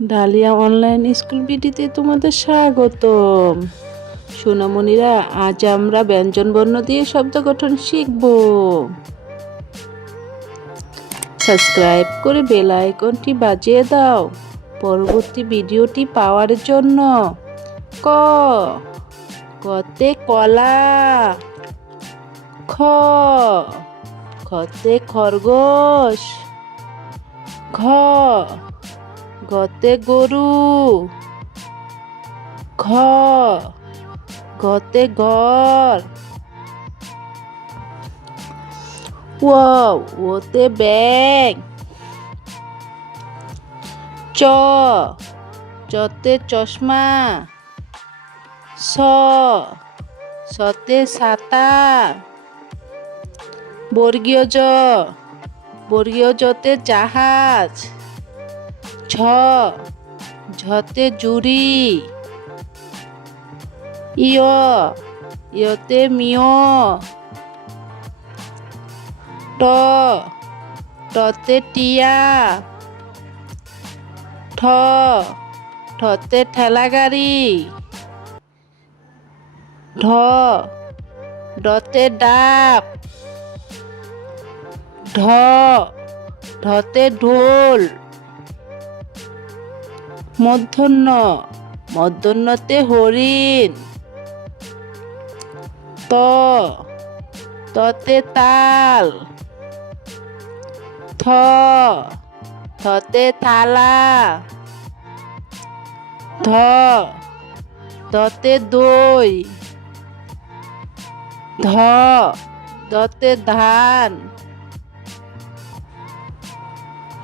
Dahlia online school বিডিতে তোমাদের স্বাগতম। সোনামণিরা, আজ আমরা ব্যঞ্জন বর্ণ দিয়ে শব্দ গঠন শিখব। সাবস্ক্রাইব করে বেল আইকনটি বাজিয়ে দাও। পরবর্তী ভিডিওটি পাওয়ার জন্য ক কতে কলা, খ, খতে খরগোশ, ঘ গতে গরু। ঘ, গতে ওয়াও ওতে ব্যাগ চ, চতে চশমা। স, সতে ছাতা বর্গীয় জ, বর্গীয় জতে জাহাজ। ঝ। ঝতে জুরি ইয়। ইয়তে মিয়। ট। টতে টিয়া। ঠ। ঠতে ঠেলা গাড়ি ঢ। ডতে ডাব। ঢ। ঢতে ঢোল। মধ্যাহ্ন। মধ্যাহ্নতে হরিণ। ত। ততে তাল। থ। থতে থালা। ধ। দতে দই। ধ। দতে ধান।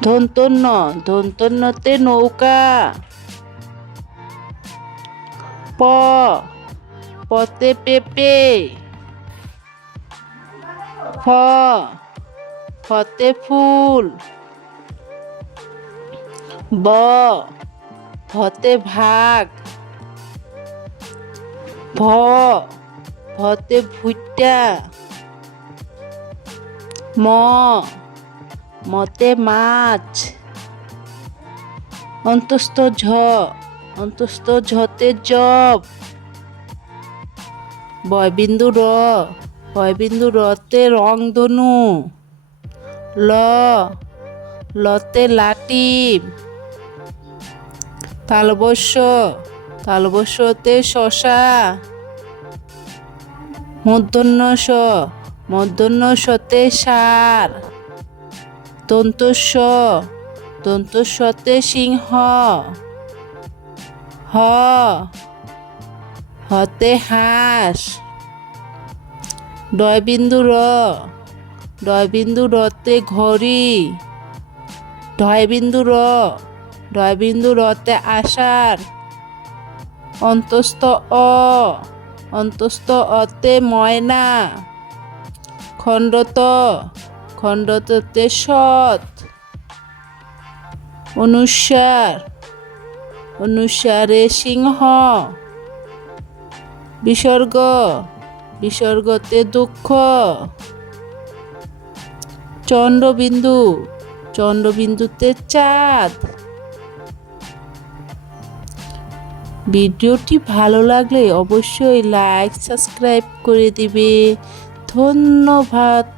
ধন্তন্য ধন্তন্যতে নৌকা। প পতে পেঁপে। ফ, ফতে ফুল। ব ভতে ভাগ। ভ ভতে ভুট্টা। ম মতে মাছ। অন্তস্থ ঝ, অন্তস্থ ঝতে জব। বয়বিন্দু র, বয়বিন্দু রতে রং ধনু। ল, লতে লাটিম তালবস্য, তালবস্যতে শশা। মূর্ধন্য স মূর্ধন্য সতে সার। দন্তস্ব দন্তস্বতে সিংহ। হ, হতে হাঁস। ডয়বিন্দু র, ডয়বিন্দু রতে ঘড়ি। ঢয়বিন্দু র, ডয়বিন্দু রতে আষাঢ়। অন্তস্থ অ, অন্তস্থ অতে ময়না। খণ্ডত খণ্ডততে সৎ। অনুসার। অনুসারে সিংহ। বিসর্গ। বিসর্গতে দুঃখ। চন্দ্রবিন্দু। চন্দ্রবিন্দুতে চাঁদ। ভিডিওটি ভালো লাগলে অবশ্যই লাইক, সাবস্ক্রাইব করে দিবে। ধন্যবাদ।